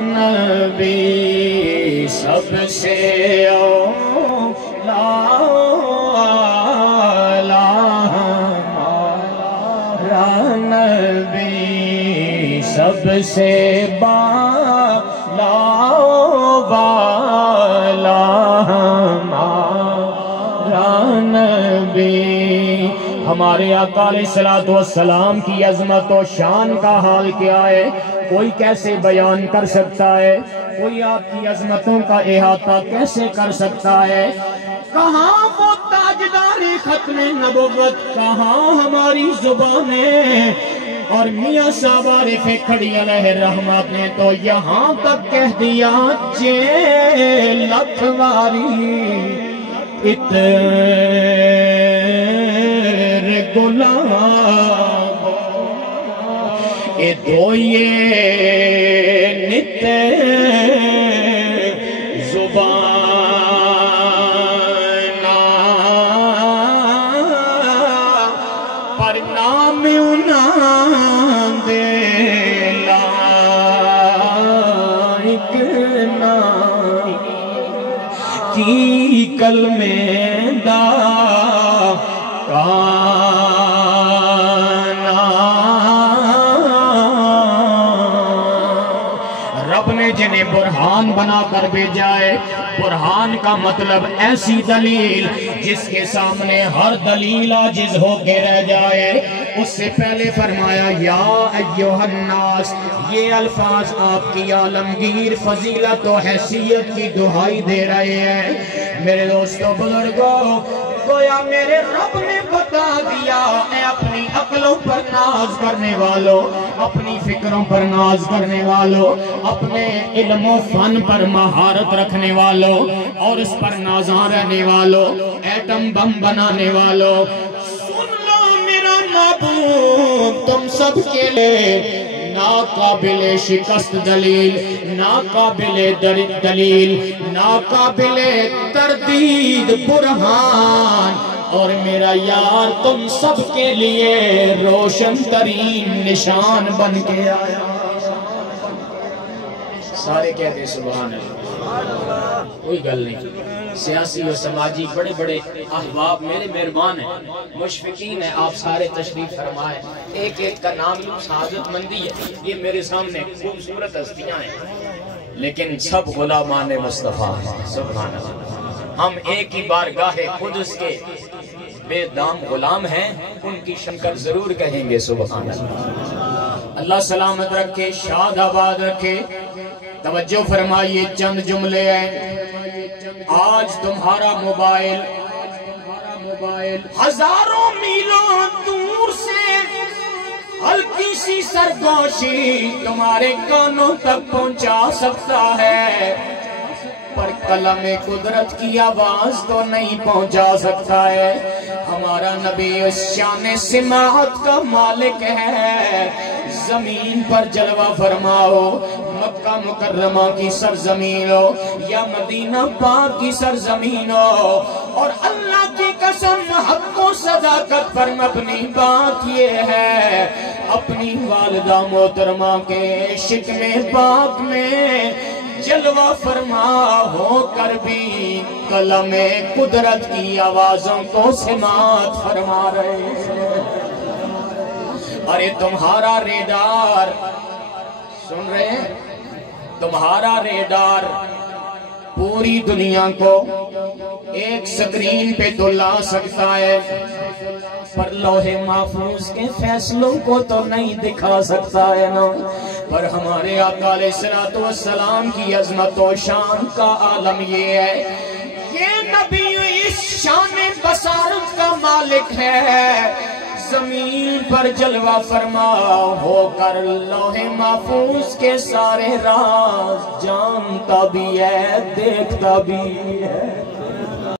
نبی سب سے اولا نبی سب سے بالا بالا ہمارا نبی۔ ہمارے آقا علیہ الصلوۃ والسلام کی عظمت و شان کا حال کیا ہے کوئی کیسے بیان کر سکتا ہے؟ کوئی آپ کی عظمتوں کا احاطہ کیسے کر سکتا ہے؟ کہاں وہ تاجداری ختم نبوت، کہاں ہماری زبانیں؟ اور میاں صاحب عارف کھڑی علیہ الرحمت نے تو یہاں تک کہہ دیا جے لکھواری اتر گلاب اے دوئے نت زبانا پر نام انہاں دے لائق نام کی کلمے دا جنہیں برہان بنا کر بھیجا ہے۔ برہان کا مطلب ایسی دلیل جس کے سامنے ہر دلیل عاجز ہو کے رہ جائے۔ اس سے پہلے فرمایا یا ایھا الناس، یہ الفاظ آپ کی عالمگیر فضیلت و حیثیت کی دہائی دے رہے ہیں۔ میرے دوستو بزرگوں، گویا میرے رب نے بتا دیا اے اپنی عقلوں پر ناز کرنے والوں، اپنی فکروں پر ناز کرنے والوں، اپنے علم و فن پر مہارت رکھنے والوں اور اس پر نازاں رہنے والوں، ایٹم بم بنانے والوں، سن لو میرا محبوب تم سب کے لئے ناقابل شکست دلیل، ناقابل دلیل، ناقابل تردید برہان، اور میرا یار تم سب کے لیے روشن ترین نشان بن کے آیا۔ سارے کہتے سبحان اللہ، کوئی گل نہیں۔ سیاسی و سماجی بڑے بڑے احباب میرے مہربان ہیں، مشفقین ہیں، آپ سارے تشریف فرمائیں۔ ایک ایک کا نام سعادت مندی ہے، یہ میرے سامنے خوبصورت ہستیاں ہیں، لیکن سب غلامان مصطفیٰ ہیں۔ سبحان اللہ، ہم ایک ہی بارگاہ قدس کے بے دام غلام ہیں، ان کی شکر ضرور کہیں گے سبحان اللہ۔ اللہ سلامت رکھے، شاد آباد رکھے۔ توجہ فرمائیے، چند جملے ہیں۔ آج تمہارا موبائل ہزاروں میلوں دور سے ہلکی سی سرگوشی تمہارے کانوں تک پہنچا سکتا ہے، پر کلم قدرت کی آواز تو نہیں پہنچا سکتا ہے۔ ہمارا نبی اس شان سماعت کا مالک ہے۔ زمین پر جلوہ فرماؤ، مکہ مکرمہ کی سرزمین ہو یا مدینہ پاک کی سرزمین ہو، اور اللہ کی قسم حق و صداقت پر مبنی بات یہ ہے، اپنی والدہ محترمہ کے شکم پاک میں جلوہ فرما ہو کر بھی کلم قدرت کی آوازوں کو سماعت فرما رہے ہیں۔ ارے تمہارا ریڈار سن رہے ہیں، تمہارا ریڈار پوری دنیا کو ایک سکرین پہ تو لا سکتا ہے، پر لوح محفوظ کے فیصلوں کو تو نہیں دکھا سکتا ہے نا۔ پر ہمارے آقا علیہ السلام کی عظمت و شان کا عالم یہ ہے، یہ نبی اس شان بصارت کا مالک ہے، زمین پر جلوہ فرما ہو کر لوح محفوظ کے سارے راز جانتا بھی ہے، دیکھتا بھی ہے۔